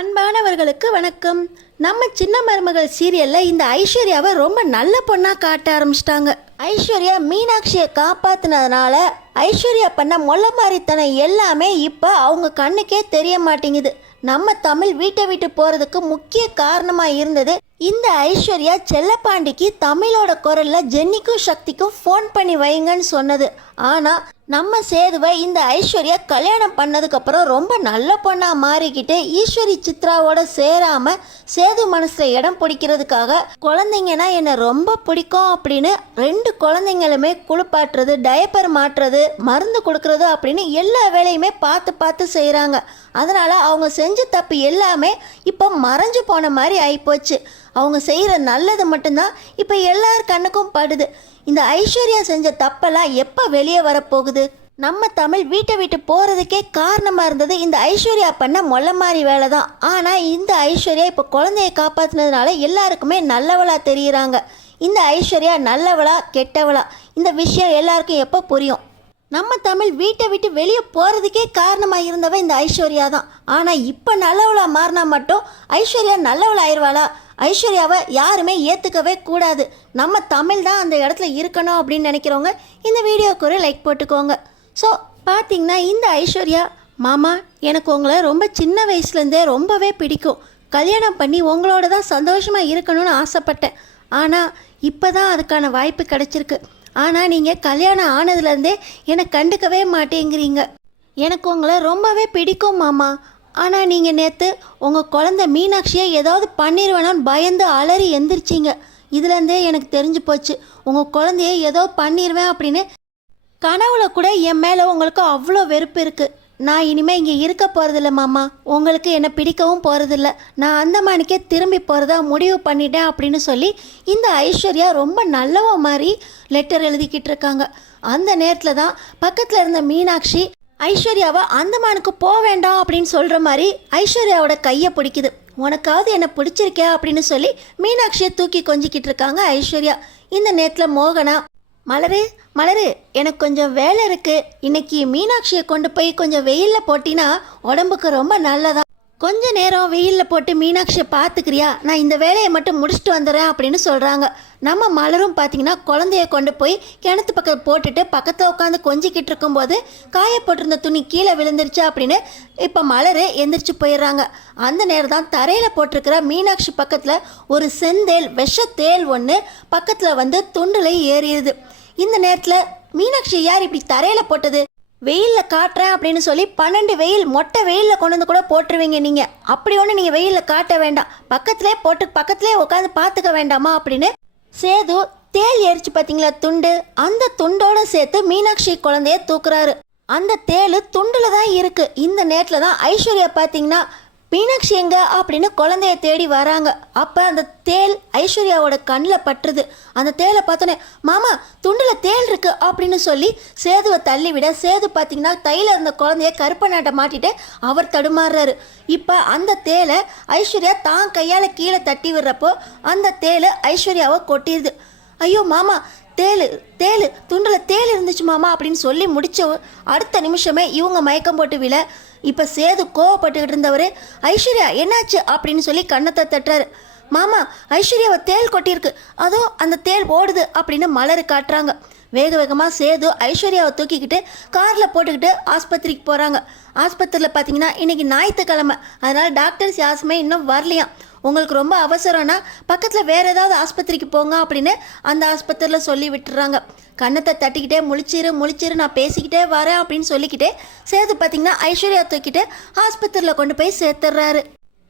அன்பானவர்களுக்கு வணக்கம். நம்ம சின்ன மருமகள் சீரியல்ல இந்த ஐஸ்வர்யாவை ரொம்ப நல்ல பொண்ணா காட்ட ஆரம்பிச்சிட்டாங்க. ஐஸ்வர்யா மீனாட்சியை காப்பாத்தினதுனால ஐஸ்வர்யா பண்ண மொள்ளமாரித்தனம் எல்லாமே இப்போ அவங்க கண்ணுக்கே தெரிய மாட்டேங்குது. நம்ம தமிழ் வீட்டை விட்டு போறதுக்கு முக்கிய காரணமா இருந்தது இந்த ஐஸ்வர்யா செல்லப்பாண்டிக்கு தமிழோட குரல்ல ஜென்னிக்கும் சக்திக்கும் ஃபோன் பண்ணி வைங்கன்னு சொன்னது. ஆனா நம்ம சேதுவை இந்த ஐஸ்வர்யா கல்யாணம் பண்ணதுக்கப்புறம் ரொம்ப நல்ல பொண்ணா மாறிக்கிட்டு ஈஸ்வரி சித்ராவோட சேராம சேது மனசுல இடம் பிடிக்கிறதுக்காக குழந்தைங்கன்னா என்னை ரொம்ப பிடிக்கும் அப்படின்னு 2 குழந்தைங்களுமே குளிப்பாட்டுறது, டயப்பர் மாட்டுறது, மருந்து கொடுக்கறது அப்படின்னு எல்லா வேலையுமே பார்த்து பார்த்து செய்கிறாங்க. அதனால அவங்க செஞ்ச தப்பு எல்லாமே இப்போ மறைஞ்சு போன மாதிரி ஆயிப்போச்சு. அவங்க செய்கிற நல்லது மட்டும்தான் இப்போ எல்லார் கண்ணுக்கும் படுது. இந்த ஐஸ்வர்யா செஞ்ச தப்பெல்லாம் எப்போ வெளியே வரப்போகுது? நம்ம தமிழ் வீட்டை விட்டு போகிறதுக்கே காரணமாக இருந்தது இந்த ஐஸ்வர்யா பண்ண மொள்ளமாரி வேலை தான். ஆனால் இந்த ஐஸ்வர்யா இப்போ குழந்தைய காப்பாற்றினதுனால எல்லாருக்குமே நல்லவளா தெரியுறாங்க. இந்த ஐஸ்வர்யா நல்லவளா கெட்டவளா இந்த விஷயம் எல்லாருக்கும் எப்போ புரியும்? நம்ம தமிழ் வீட்டை விட்டு வெளியே போகிறதுக்கே காரணமாக இருந்தவ இந்த ஐஸ்வர்யா தான். ஆனால் இப்போ நல்லவளா மாறினா மட்டும் ஐஸ்வர்யா நல்லவளா ஆயிடுவாளா? ஐஸ்வர்யாவை யாருமே ஏற்றுக்கவே கூடாது. நம்ம தமிழ் தான் அந்த இடத்துல இருக்கணும் அப்படின்னு நினைக்கிறவங்க இந்த வீடியோக்கு ஒரு லைக் போட்டுக்கோங்க. ஸோ பார்த்தீங்கன்னா இந்த ஐஸ்வர்யா, மாமா எனக்கு உங்களை ரொம்ப சின்ன வயசுலேருந்தே ரொம்பவே பிடிக்கும், கல்யாணம் பண்ணி உங்களோட தான் சந்தோஷமாக இருக்கணும்னு ஆசைப்பட்டேன். ஆனால் இப்போ தான் அதுக்கான வாய்ப்பு கிடச்சிருக்கு. ஆனால் நீங்கள் கல்யாணம் ஆனதுலேருந்தே என்னை கண்டுக்கவே மாட்டேங்கிறீங்க. எனக்கு உங்களை ரொம்பவே பிடிக்கும் மாமா. ஆனால் நீங்கள் நேற்று உங்கள் குழந்தை மீனாட்சியை ஏதாவது பண்ணிடுவேனான்னு பயந்து அலறி எந்திரிச்சிங்க. இதுலேருந்தே எனக்கு தெரிஞ்சு போச்சு உங்கள் குழந்தைய ஏதோ பண்ணிடுவேன் அப்படின்னு. கனவுல கூட என் மேலே உங்களுக்கு அவ்வளோ வெறுப்பு இருக்குது. நான் இனிமேல் இங்கே இருக்க போகிறதில்ல மாமா. உங்களுக்கு என்னை பிடிக்கவும் போகிறதில்ல. நான் அந்தமானுக்கே திரும்பி போகிறதா முடிவு பண்ணிட்டேன் அப்படின்னு சொல்லி இந்த ஐஸ்வர்யா ரொம்ப நல்லவ மாதிரி லெட்டர் எழுதிக்கிட்டு இருக்காங்க. அந்த நேரத்தில் தான் பக்கத்தில் இருந்த மீனாட்சி ஐஸ்வர்யாவை அந்தமானுக்கு போக வேண்டாம் அப்படின்னு சொல்கிற மாதிரி ஐஸ்வர்யாவோட கையை பிடிக்குது. உனக்காவது என்னை பிடிச்சிருக்கே அப்படின்னு சொல்லி மீனாட்சியை தூக்கி கொஞ்சிக்கிட்டு இருக்காங்க ஐஸ்வர்யா. இந்த நேரத்தில் மோகனா, மலரு எனக்கு கொஞ்சம் வேலை இருக்குது, இன்னைக்கு மீனாட்சியை கொண்டு போய் கொஞ்சம் வெயிலில் போட்டினா உடம்புக்கு ரொம்ப நல்லதா, கொஞ்ச நேரம் வெயிலில் போட்டு மீனாட்சியை பார்த்துக்கிறியா, நான் இந்த வேலையை மட்டும் முடிச்சுட்டு வந்துடுறேன் அப்படின்னு சொல்கிறாங்க. நம்ம மலரும் பார்த்திங்கன்னா குழந்தைய கொண்டு போய் கிணத்து பக்கம் போட்டுட்டு பக்கத்தில் உட்காந்து கொஞ்சிக்கிட்டு இருக்கும்போது காயப்பட்டிருந்த துணி கீழே விழுந்துருச்சு அப்படின்னு இப்போ மலர் எந்திரிச்சு போயிடுறாங்க. அந்த நேரம் தான் தரையில் போட்டிருக்கிற மீனாட்சி பக்கத்தில் ஒரு செந்தேல் விஷத்தேல் ஒன்று பக்கத்தில் வந்து துண்டில் ஏறிடுது. இந்த நேரத்தில் மீனாட்சி யார் இப்படி தரையில் போட்டது, வெயிலில் காட்டுறேன் அப்படின்னு சொல்லி 12 வெயில் மொட்டை வெயிலில் கொண்டு வந்து கூட போட்டுருவீங்க நீங்கள். அப்படி ஒன்று நீங்கள் வெயிலில் காட்ட வேண்டாம், பக்கத்துலேயே உட்காந்து பார்த்துக்க வேண்டாமா அப்படின்னு சேது தேல் எரிச்சு பார்த்தீங்களா துண்டு, அந்த துண்டோட சேர்த்து மீனாட்சி குழந்தைய தூக்குறாரு. அந்த தேல் துண்டில் தான் இருக்குது. இந்த நேரத்தில் தான் ஐஸ்வர்யா பார்த்தீங்கன்னா மீனாட்சி எங்க அப்படின்னு குழந்தைய தேடி வராங்க. அப்போ அந்த தேல் ஐஸ்வர்யாவோட கண்ணில் பட்டுருது. அந்த தேலை பார்த்தோன்னே மாமா துண்டில் தேல் இருக்கு அப்படின்னு சொல்லி சேதுவை தள்ளி விட, சேது பார்த்தீங்கன்னா தையில இருந்த குழந்தைய கருப்பநாட்டை மாட்டிட்டு அவர் தடுமாறுறாரு. இப்போ அந்த தேலை ஐஸ்வர்யா தான் கையால் கீழே தட்டி விடுறப்போ அந்த தேலை ஐஸ்வர்யாவை கொட்டிடுது. ஐயோ மாமா, தேலு துண்டில் தேல் இருந்துச்சு மாமா அப்படின்னு சொல்லி முடிச்ச அடுத்த நிமிஷமே இவங்க மயக்கம் போட்டு விழ, இப்போ சேது கோவப்பட்டுக்கிட்டு இருந்தவர் ஐஸ்வர்யா என்னாச்சு அப்படின்னு சொல்லி கண்ணத்தை தட்டுறாரு. மாமா ஐஸ்வர்யாவை தேல் கொட்டியிருக்கு, அதோ அந்த தேல் ஓடுது அப்படின்னு மலர் காட்டுறாங்க. வேகமாக சேது ஐஸ்வர்யாவை தூக்கிக்கிட்டு காரில் போட்டுக்கிட்டு ஆஸ்பத்திரிக்கு போகிறாங்க. ஆஸ்பத்திரியில் பார்த்தீங்கன்னா இன்றைக்கி ஞாயிற்றுக்கிழமை, அதனால் டாக்டர்ஸ் யாருமே இன்னும் வரலையாம். உங்களுக்கு ரொம்ப அவசரம்னா பக்கத்தில் வேறு ஏதாவது ஆஸ்பத்திரிக்கு போங்க அப்படின்னு அந்த ஆஸ்பத்திரியில் சொல்லி விட்டுறாங்க. கண்ணத்தை தட்டிக்கிட்டே முழிச்சிரு நான் பேசிக்கிட்டே வரேன் அப்படின்னு சொல்லிக்கிட்டே சேது பார்த்திங்கன்னா ஐஸ்வர்யா தூக்கிட்டு ஆஸ்பத்திரியில் கொண்டு போய் சேர்த்துடுறாரு.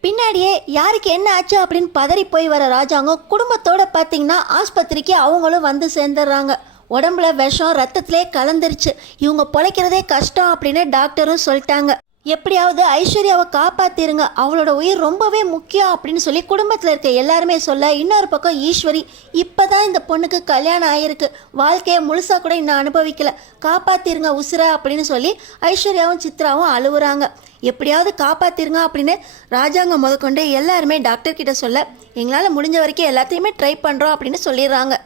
பின்னாடியே யாருக்கு என்ன ஆச்சு அப்படின்னு பதறி போய் வர ராஜாங்கம் குடும்பத்தோடு பார்த்திங்கன்னா ஆஸ்பத்திரிக்கு அவங்களும் வந்து சேர்ந்துடுறாங்க. உடம்புல விஷம் ரத்தத்திலே கலந்துருச்சு, இவங்க பொழைக்கிறதே கஷ்டம் அப்படின்னு டாக்டரும் சொல்லிட்டாங்க. எப்படியாவது ஐஸ்வர்யாவை காப்பாற்றிருங்க, அவளோட உயிர் ரொம்பவே முக்கியம் அப்படின்னு சொல்லி குடும்பத்தில் இருக்க எல்லாருமே சொல்ல, இன்னொரு பக்கம் ஈஸ்வரி இப்போ தான் இந்த பொண்ணுக்கு கல்யாணம் ஆகிருக்கு, வாழ்க்கையை முழுசாக கூட இன்னும் அனுபவிக்கலை, காப்பாற்றிருங்க உசுரை அப்படின்னு சொல்லி ஐஸ்வர்யாவும் சித்ராவும் அழுவுறாங்க. எப்படியாவது காப்பாற்றிருங்க அப்படின்னு ராஜாங்கம் முதற்கொண்டு எல்லாருமே டாக்டர்கிட்ட சொல்ல, எங்களால் முடிஞ்ச வரைக்கும் எல்லாத்தையுமே ட்ரை பண்ணுறோம் அப்படின்னு சொல்லிடுறாங்க.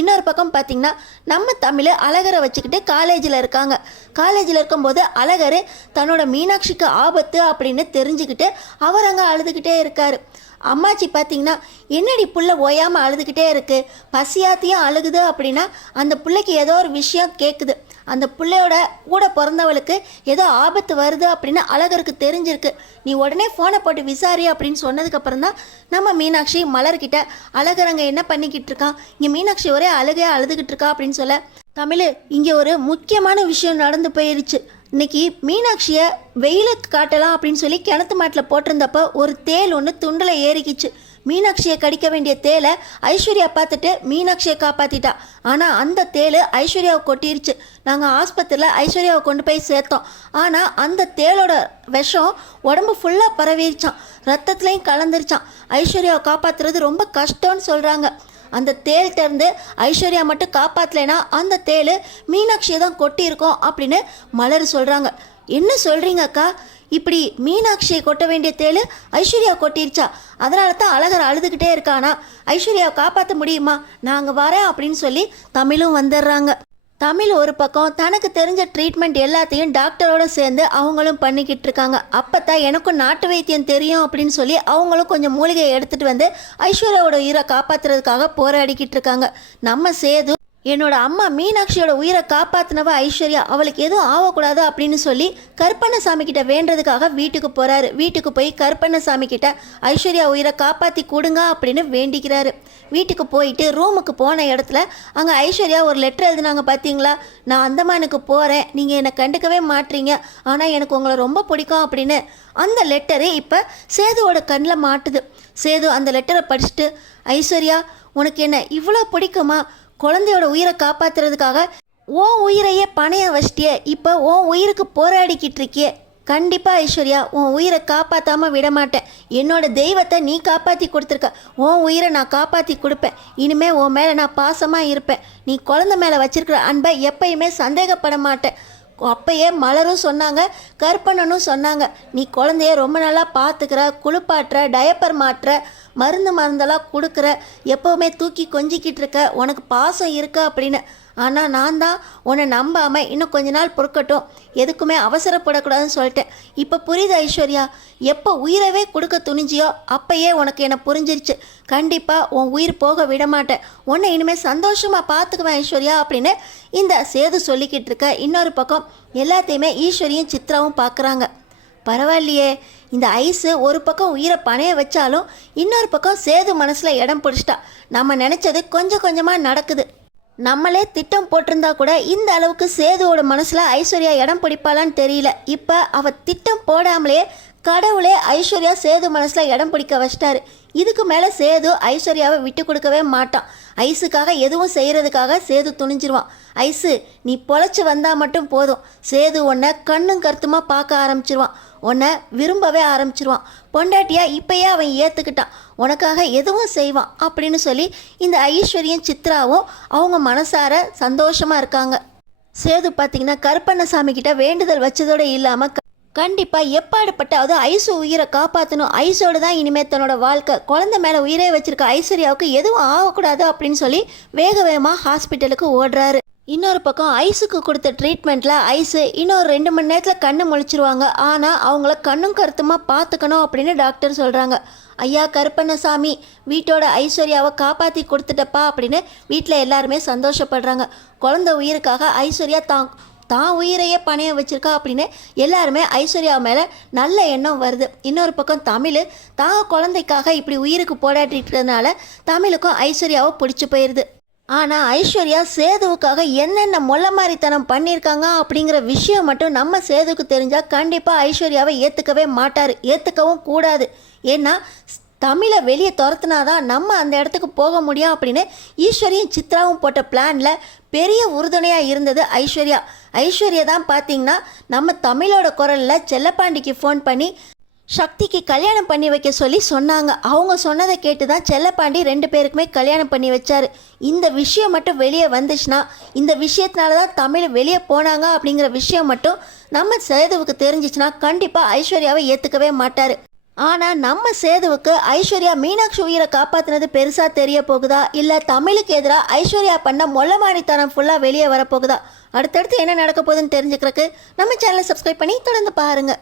இன்னொரு பக்கம் பார்த்திங்கன்னா நம்ம தமிழ் அழகரை வச்சுக்கிட்டு காலேஜில் இருக்காங்க. காலேஜில் இருக்கும்போது அழகர் தன்னோட மீனாட்சிக்கு ஆபத்து அப்படின்னு தெரிஞ்சுக்கிட்டு அவர் அங்கே அழுதுகிட்டே இருக்கார். அம்மாச்சி பார்த்தீங்கன்னா என்னடி புள்ள ஓயாமல் அழுதுகிட்டே இருக்குது, பசியாத்தையும் அழுகுது அப்படின்னா அந்த பிள்ளைக்கு ஏதோ ஒரு விஷயம் கேட்குது, அந்த பிள்ளையோட கூட பிறந்தவளுக்கு ஏதோ ஆபத்து வருது அப்படின்னு அழகருக்கு தெரிஞ்சிருக்கு, நீ உடனே ஃபோனை போட்டு விசாரி அப்படின்னு சொன்னதுக்கப்புறம் தான் நம்ம மீனாட்சி மலர்கிட்ட அழகர் அங்கே என்ன பண்ணிக்கிட்டு இருக்கான், இங்கே மீனாட்சி ஒரே அழுகையாக அழுதுகிட்டு இருக்கா அப்படின்னு சொல்ல, தமிழ் இங்கே ஒரு முக்கியமான விஷயம் நடந்து போயிடுச்சு. இன்னைக்கு மீனாட்சியை வெயிலுக்கு காட்டலாம் அப்படின்னு சொல்லி கிணத்து மாட்டில் போட்டிருந்தப்போ ஒரு தேள் ஒன்று துண்டில் ஏறிக்கிச்சு. மீனாட்சியை கடிக்க வேண்டிய தேலை ஐஸ்வர்யா பார்த்துட்டு மீனாட்சியை காப்பாற்றிட்டா. ஆனால் அந்த தேள் ஐஸ்வர்யாவை கொட்டிருச்சு. நாங்கள் ஆஸ்பத்திரியில் ஐஸ்வர்யாவை கொண்டு போய் சேர்த்தோம். ஆனால் அந்த தேளோட விஷம் உடம்பு ஃபுல்லாக பரவிருச்சான், ரத்தத்துலேயும் கலந்துருச்சான். ஐஸ்வர்யாவை காப்பாற்றுறது ரொம்ப கஷ்டம்னு சொல்கிறாங்க. அந்த தேள்கிட்டருந்து ஐஸ்வர்யா மட்டும் காப்பாற்றலைன்னா அந்த தேள் மீனாட்சியை தான் கொட்டியிருக்கோம் அப்படின்னு மலர் சொல்கிறாங்க. என்ன சொல்கிறீங்க அக்கா, இப்படி மீனாட்சியை கொட்ட வேண்டிய தேள் ஐஸ்வர்யா கொட்டிருச்சா, அதனால தான் அழகர் அழுதுகிட்டே இருக்கானா, ஐஸ்வர்யாவை காப்பாற்ற முடியுமா, நாங்கள் வரேன் அப்படின்னு சொல்லி தமிழும் வந்துடுறாங்க. தமிழ் ஒரு பக்கம் தனக்கு தெரிஞ்ச ட்ரீட்மெண்ட் எல்லாத்தையும் டாக்டரோடு சேர்ந்து அவங்களும் பண்ணிக்கிட்டு இருக்காங்க. அப்போ தான் எனக்கும் நாட்டு வைத்தியம் தெரியும் அப்படின்னு சொல்லி அவங்களும் கொஞ்சம் மூலிகையை எடுத்துகிட்டு வந்து ஐஸ்வர்யாவோட உயிரை காப்பாற்றுறதுக்காக போராடிக்கிட்டு இருக்காங்க. நம்ம சேது என்னோட அம்மா மீனாட்சியோட உயிரை காப்பாற்றினவ ஐஸ்வர்யா, அவளுக்கு எதுவும் ஆகக்கூடாது அப்படின்னு சொல்லி கருப்பண்ணசாமி கிட்ட வேண்டதுக்காக வீட்டுக்கு போகிறாரு. வீட்டுக்கு போய் கருப்பண்ணசாமி கிட்ட ஐஸ்வர்யா உயிரை காப்பாற்றி கொடுங்க அப்படின்னு வேண்டிக்கிறாரு. வீட்டுக்கு போயிட்டு ரூமுக்கு போன இடத்துல அங்கே ஐஸ்வர்யா ஒரு லெட்டர் எழுதினாங்க. பார்த்தீங்களா, நான் அந்தமானுக்கு போகிறேன், நீங்கள் என்னை கண்டுக்கவே மாட்டீங்க, ஆனால் எனக்கு உங்களை ரொம்ப பிடிக்கும் அப்படின்னு. அந்த லெட்டரு இப்போ சேதுவோட கண்ணில் மாட்டுது. சேது அந்த லெட்டரை படிச்சுட்டு, ஐஸ்வர்யா உனக்கு என்ன இவ்வளோ பிடிக்குமா, குழந்தையோட உயிரை காப்பாற்றுறதுக்காக உன் உயிரையே பணைய வச்சிட்டியே, இப்போ உன் உயிருக்கு போராடிக்கிட்டு இருக்கியே, கண்டிப்பாக ஐஸ்வர்யா உன் உயிரை காப்பாற்றாமல் விட மாட்டேன், என்னோட தெய்வத்தை நீ காப்பாற்றி கொடுத்துருக்க, உன் உயிரை நான் காப்பாற்றி கொடுப்பேன், இனிமேல் உன் மேலே நான் பாசமாக இருப்பேன், நீ குழந்தை மேலே வச்சிருக்கிற அன்பை எப்பயுமே சந்தேகப்பட மாட்டேன். அப்பயே மலரும் சொன்னாங்க, கற்பனனும் சொன்னாங்க, நீ குழந்தைய ரொம்ப நல்லா பார்த்துக்கிற, குளிப்பாட்டுற, டயப்பர் மாட்டுற, மருந்தெல்லாம் கொடுக்குற, எப்போவுமே தூக்கி கொஞ்சிக்கிட்டு இருக்க, உனக்கு பாசம் இருக்கா அப்படின்னு. ஆனால் நான் தான் உன்னை நம்பாமல் இன்னும் கொஞ்ச நாள் பொறுக்கட்டும், எதுக்குமே அவசரப்படக்கூடாதுன்னு சொல்லிட்டேன். இப்போ புரியுது ஐஸ்வர்யா, எப்போ உயிரவே கொடுக்க துணிஞ்சியோ அப்பயே உனக்கு என்னை புரிஞ்சிருச்சு, கண்டிப்பாக உன் உயிர் போக விட மாட்டேன், உன்னை இனிமேல் சந்தோஷமாக பார்த்துக்குவேன் ஐஸ்வர்யா அப்படின்னு இந்த சேது சொல்லிக்கிட்டு இருக்க. இன்னொரு பக்கம் எல்லாத்தையுமே ஈஸ்வரியும் சித்ராவும் பார்க்குறாங்க. பரவாயில்லையே, இந்த ஐஸு ஒரு பக்கம் உயிரை பணைய வச்சாலும் இன்னொரு பக்கம் சேது மனசில் இடம் பிடிச்சிட்டா. நம்ம நினச்சது கொஞ்சம் கொஞ்சமாக நடக்குது. நம்மளே திட்டம் போட்டிருந்தா கூட இந்த அளவுக்கு சேதுவோட மனசில் ஐஸ்வர்யா இடம் பிடிப்பாளான்னு தெரியல. இப்போ அவள் திட்டம் போடாமலே கடவுளே ஐஸ்வர்யா சேது மனசில் இடம் பிடிக்க வச்சிட்டாரு. இதுக்கு மேலே சேது ஐஸ்வர்யாவை விட்டு கொடுக்கவே மாட்டான். ஐஸுக்காக எதுவும் செய்கிறதுக்காக சேது துணிஞ்சிருவான். ஐஸு நீ பொழைச்சி வந்தால் மட்டும் போதும், சேது உன்னை கண்ணும் கருத்துமாக பார்க்க ஆரம்பிச்சிருவான், உன்னை விரும்பவே ஆரம்பிச்சிருவான், பொண்டாட்டியா இப்பயே அவன் ஏற்றுக்கிட்டான், உனக்காக எதுவும் செய்வான் அப்படின்னு சொல்லி இந்த ஐஸ்வர்யும் சித்ராவும் அவங்க மனசார சந்தோஷமாக இருக்காங்க. சேது பார்த்திங்கன்னா கருப்பண்ணசாமி கிட்ட வேண்டுதல் வச்சதோடு இல்லாமல் கண்டிப்பாக எப்பாடுப்பட்டாவது ஐசு உயிரை காப்பாற்றணும், ஐசோடு தான் இனிமேல் தன்னோட வாழ்க்கை, குழந்தை மேலே உயிரே வச்சிருக்க ஐஸ்வர்யாவுக்கு எதுவும் ஆகக்கூடாது அப்படின்னு சொல்லி வேக வேகமாக ஹாஸ்பிட்டலுக்கு ஓடுறாரு. இன்னொரு பக்கம் ஐஸுக்கு கொடுத்த ட்ரீட்மெண்ட்டில் ஐஸு இன்னொரு 2 மணி நேரத்தில் கண்ணு முழிச்சிருவாங்க. ஆனால் அவங்கள கண்ணும் கருத்துமாக பார்த்துக்கணும் அப்படின்னு டாக்டர் சொல்கிறாங்க. ஐயா கருப்பண்ணசாமி, வீட்டோட ஐஸ்வர்யாவை காப்பாற்றி கொடுத்துட்டப்பா அப்படின்னு வீட்டில் எல்லாருமே சந்தோஷப்படுறாங்க. குழந்தை உயிருக்காக ஐஸ்வர்யா தான் உயிரையே பணைய வச்சிருக்கா அப்படின்னு எல்லாருமே ஐஸ்வர்யா மேலே நல்ல எண்ணம் வருது. இன்னொரு பக்கம் தமிழ் தான் குழந்தைக்காக இப்படி உயிருக்கு போராடிட்டுறதுனால தமிழுக்கும் ஐஸ்வர்யாவை பிடிச்சி போயிடுது. ஆனால் ஐஸ்வர்யா சேதுவுக்காக என்னென்ன மொல்ல மாதிரித்தனம் பண்ணியிருக்காங்க அப்படிங்கிற விஷயம் மட்டும் நம்ம சேதுவுக்கு தெரிஞ்சால் கண்டிப்பாக ஐஸ்வர்யாவை ஏற்றுக்கவே மாட்டார், ஏற்றுக்கவும் கூடாது. ஏன்னா தமிழை வெளியே துரத்துனாதான் நம்ம அந்த இடத்துக்கு போக முடியும் அப்படின்னு ஈஸ்வரியும் சித்ராவும் போட்ட பிளானில் பெரிய உறுதுணையாக இருந்தது ஐஸ்வர்யா. ஐஸ்வர்யா தான் பார்த்தீங்கன்னா நம்ம தமிழோட குரலில் செல்லப்பாண்டிக்கு ஃபோன் பண்ணி சக்திக்கு கல்யாணம் பண்ணி வைக்க சொல்லி சொன்னாங்க. அவங்க சொன்னதை கேட்டு தான் செல்லப்பாண்டி 2 பேருக்குமே கல்யாணம் பண்ணி வச்சார். இந்த விஷயம் மட்டும் வெளியே வந்துச்சுன்னா, இந்த விஷயத்தினால தான் தமிழ் வெளியே போனாங்க அப்படிங்கிற விஷயம் மட்டும் நம்ம சேதுவுக்கு தெரிஞ்சிச்சுன்னா கண்டிப்பாக ஐஸ்வர்யாவை ஏற்றுக்கவே மாட்டார். ஆனால் நம்ம சேதுவுக்கு ஐஸ்வர்யா மீனாட்சி உயிரை காப்பாற்றினது பெருசாக தெரிய போகுதா, இல்லை தமிழுக்கு எதிராக ஐஸ்வர்யா பண்ண மொள்ளமானித்தனம் ஃபுல்லாக வெளியே வரப்போகுதா? அடுத்தடுத்து என்ன நடக்க போகுதுன்னு தெரிஞ்சுக்கிறதுக்கு நம்ம சேனலை சப்ஸ்கிரைப் பண்ணி தொடர்ந்து பாருங்கள்.